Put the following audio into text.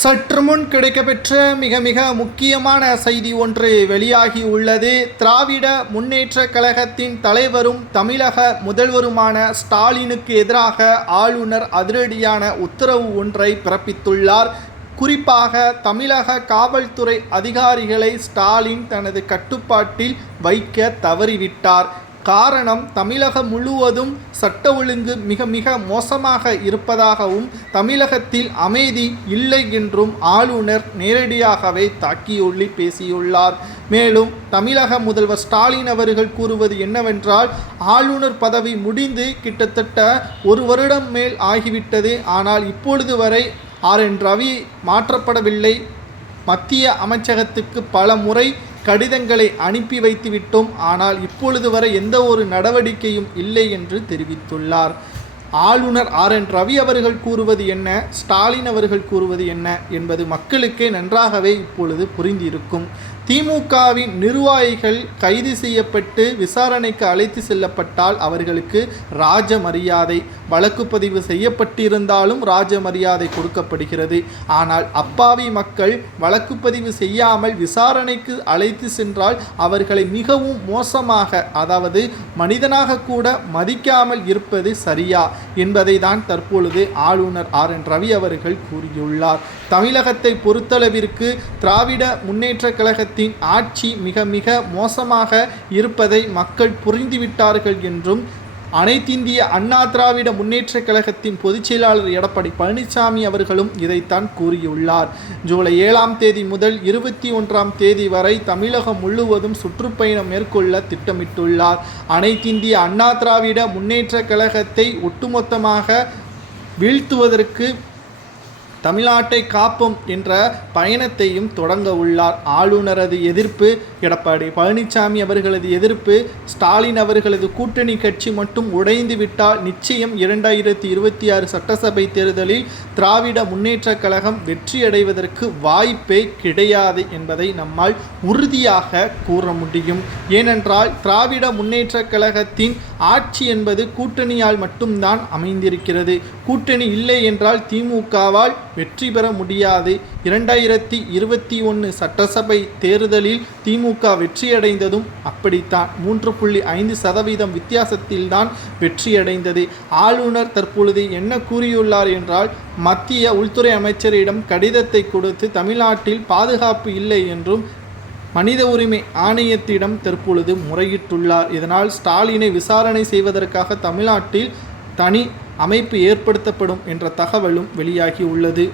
சற்று முன் கிடைக்கப்பெற்ற மிக மிக முக்கியமான செய்தி ஒன்று வெளியாகி உள்ளது. திராவிட முன்னேற்ற கழகத்தின் தலைவரும் தமிழக முதல்வருமான ஸ்டாலினுக்கு எதிராக ஆளுநர் அதிரடியான உத்தரவு ஒன்றை பிறப்பித்துள்ளார். குறிப்பாக தமிழக காவல்துறை அதிகாரிகளை ஸ்டாலின் தனது கட்டுப்பாட்டில் வைக்க தவறிவிட்டார். காரணம், தமிழகம் முழுவதும் சட்ட ஒழுங்கு மிக மிக மோசமாக இருப்பதாகவும் தமிழகத்தில் அமைதி இல்லை என்றும் ஆளுநர் நேரடியாகவே தாக்கியுள்ளி பேசியுள்ளார். மேலும் தமிழக முதல்வர் ஸ்டாலின் அவர்கள் கூறுவது என்னவென்றால், ஆளுநர் பதவி முடிந்து கிட்டத்தட்ட 1 வருடம் மேல் ஆகிவிட்டது. ஆனால் இப்பொழுது வரை RN ரவி மாற்றப்படவில்லை. மத்திய அமைச்சகத்துக்கு பல முறை கடிதங்களை அனுப்பி வைத்துவிட்டோம். ஆனால் இப்பொழுது வரை எந்த ஒரு நடவடிக்கையும் இல்லை என்று தெரிவித்துள்ளார். ஆளுநர் RN ரவி அவர்கள் கூறுவது என்ன, ஸ்டாலின் அவர்கள் கூறுவது என்ன என்பது மக்களுக்கே நன்றாகவே இப்பொழுது புரிந்திருக்கும். திமுகவின் நிர்வாகிகள் கைது செய்யப்பட்டு விசாரணைக்கு அழைத்து செல்லப்பட்டால் அவர்களுக்கு ராஜ மரியாதை, வழக்கு பதிவு செய்யப்பட்டிருந்தாலும் ராஜ மரியாதை கொடுக்கப்படுகிறது. ஆனால் அப்பாவி மக்கள் வழக்கு பதிவு செய்யாமல் விசாரணைக்கு அழைத்து சென்றால் அவர்களை மிகவும் மோசமாக, அதாவது மனிதனாக கூட மதிக்காமல் இருப்பது சரியா என்பதை தான் தற்பொழுது ஆளுநர் RN ரவி அவர்கள் கூறியுள்ளார். தமிழகத்தை பொறுத்தளவிற்கு திராவிட முன்னேற்ற கழகத்தின் ஆட்சி மிக மிக மோசமாக இருப்பதை மக்கள் புரிந்துவிட்டார்கள் என்றும், அனைத்திந்திய அண்ணா திராவிட முன்னேற்ற கழகத்தின் பொதுச் செயலாளர் எடப்பாடி பழனிசாமி அவர்களும் இதைத்தான் கூறியுள்ளார். ஜூலை 7ஆம் தேதி முதல் 21ஆம் தேதி வரை தமிழகம் முழுவதும் சுற்றுப்பயணம் மேற்கொள்ள திட்டமிட்டுள்ளார். அனைத்திந்திய அண்ணா திராவிட முன்னேற்ற கழகத்தை ஒட்டுமொத்தமாக வீழ்த்துவதற்கு தமிழ்நாட்டை காப்போம் என்ற பயணத்தையும் தொடங்க உள்ளார். ஆளுநரது எதிர்ப்பு, எடப்பாடி பழனிசாமி அவர்களது எதிர்ப்பு, ஸ்டாலின் அவர்களது கூட்டணி கட்சி மட்டும் உடைந்து விட்டால் நிச்சயம் 2026 சட்டசபை தேர்தலில் திராவிட முன்னேற்ற கழகம் வெற்றியடைவதற்கு வாய்ப்பே கிடையாது என்பதை நம்மால் உறுதியாக கூற முடியும். ஏனென்றால் திராவிட முன்னேற்ற கழகத்தின் ஆட்சி என்பது கூட்டணியால் மட்டும்தான் அமைந்திருக்கிறது. கூட்டணி இல்லை என்றால் திமுகவால் வெற்றி பெற முடியாது. 2021 சட்டசபை தேர்தலில் திமுக வெற்றியடைந்ததும் அப்படித்தான். 3.5% வித்தியாசத்தில்தான் வெற்றியடைந்தது. ஆளுநர் தற்பொழுது என்ன கூறியுள்ளார் என்றால், மத்திய உள்துறை அமைச்சரிடம் கடிதத்தை கொடுத்து தமிழ்நாட்டில் பாதுகாப்பு இல்லை என்றும் மனித உரிமை ஆணையத்திடம் தற்பொழுது முறையிட்டுள்ளார். இதனால் ஸ்டாலினை விசாரணை செய்வதற்காக தமிழ்நாட்டில் தனி அமைப்பு ஏற்படுத்தப்படும் என்ற தகவலும் வெளியாகி உள்ளது.